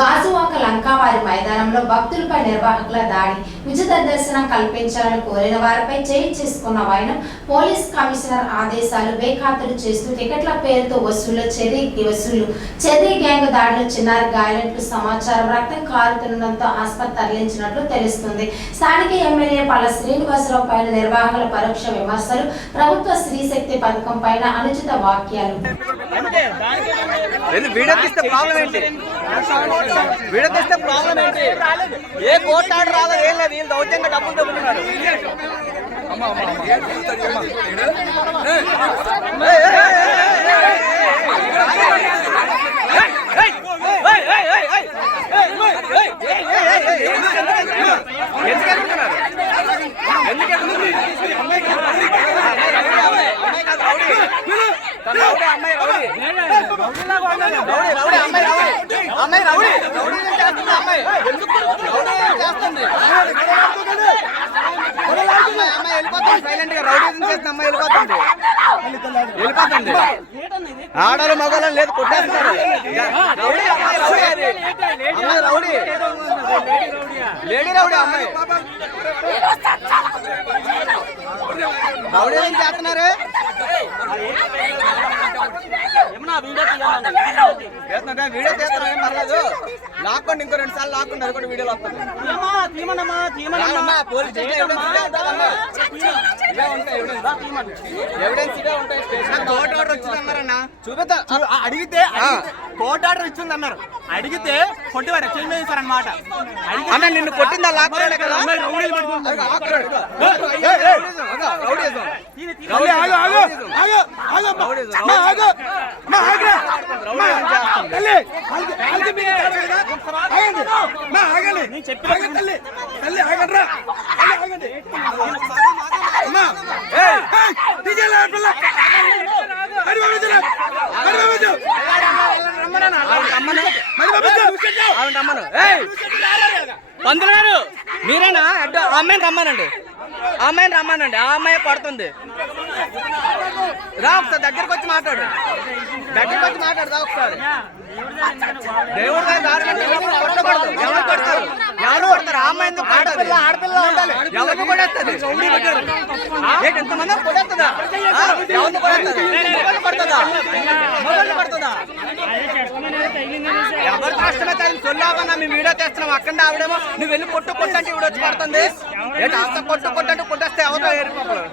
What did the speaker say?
గాజువాక లంకావారి మైదానంలో భక్తులపై నిర్వాహకుల దాడి, ఉచిత దర్శనం కల్పించాలని కోరిన వారిపై చేయి చేసుకున్న వైనం పోలీస్ కమిషనర్ ఆదేశాలు బేఖాతరు చేస్తూ టికెట్ల పేరుతో చెర్రీ గ్యాంగ్ దాడిలో చిన్నారి గాయాలైనట్లు సమాచారం. రక్తం కారుతుండటంతో ఆసుపత్రి తరలించినట్లు తెలుస్తుంది. స్థానిక ఎమ్మెల్యే పల్ల శ్రీనివాసరావు పైన నిర్వాహకుల పరోక్ష విమర్శలు, ప్రభుత్వ స్త్రీశక్తి పథకం పైన అనుచిత వాక్యాలు. ఏ కోర్టు ఆర్డర్ రాదో ఏం లేదు, వీళ్ళు దౌత్యంగా డబ్బులు దొబ్బుతున్నారు. ఆడలు మగవాళ్ళని లేదు కొట్టేస్తున్నారు. లేడీ రౌడీ అమ్మాయి రౌడీ ఏం చేస్తున్నారు? వీడియో చేస్తున్నా ఏం పర్లేదు, లాక్కోండి, ఇంకో 2 సార్లు లాక్కోండి, అది కూడా వీడియోలో వస్తుంది. పోలీస్ కోర్టు ఆర్డర్ వచ్చిందన్నారన్న, చూపిస్తా. అడిగితే కోర్టు ఆర్డర్ ఇచ్చిందన్నారు, అడిగితే కొట్టివారు చేంజ్ చేశారన్నమాట. అన్న నిన్ను కొట్టిందా లాక్కోండి కదా. పంతులు గారు మీరేనా? అమ్మాయిని రమ్మానండి, అమ్మాయిని రమ్మానండి. ఆ అమ్మాయి పడుతుంది, రా ఒకసారి దగ్గరకు వచ్చి మాట్లాడు, దగ్గరకు వచ్చి మాట్లాడు, రా ఒకసారి. దేవుడు కొట్టకూడదు, ఎవరు కొడతారు? ఎవరు కొడతారు? ఆ అమ్మాయి ఎందుకు కొడతారు? ఎవరికి కొడేస్తుంది? ఎంతమంది కొడేస్తుందా? ఎవరిని కొడేస్తుంది? మొబైల్ కొడుతుందా? మొబైల్ కొడుతుందా? ఎవరు కష్టమే తగిన సొల్లావన్నా మేము వీడియో తెస్తున్నాం. అక్కడ ఆవిడేమో నువ్వు వెళ్ళి కొట్టు కొట్టంటే ఇవిడ వచ్చి పడుతుంది. ఏంటి అంత కొట్టు కొట్టంటే కొట్టేస్తే ఎవరితో ఏరిపోతారు?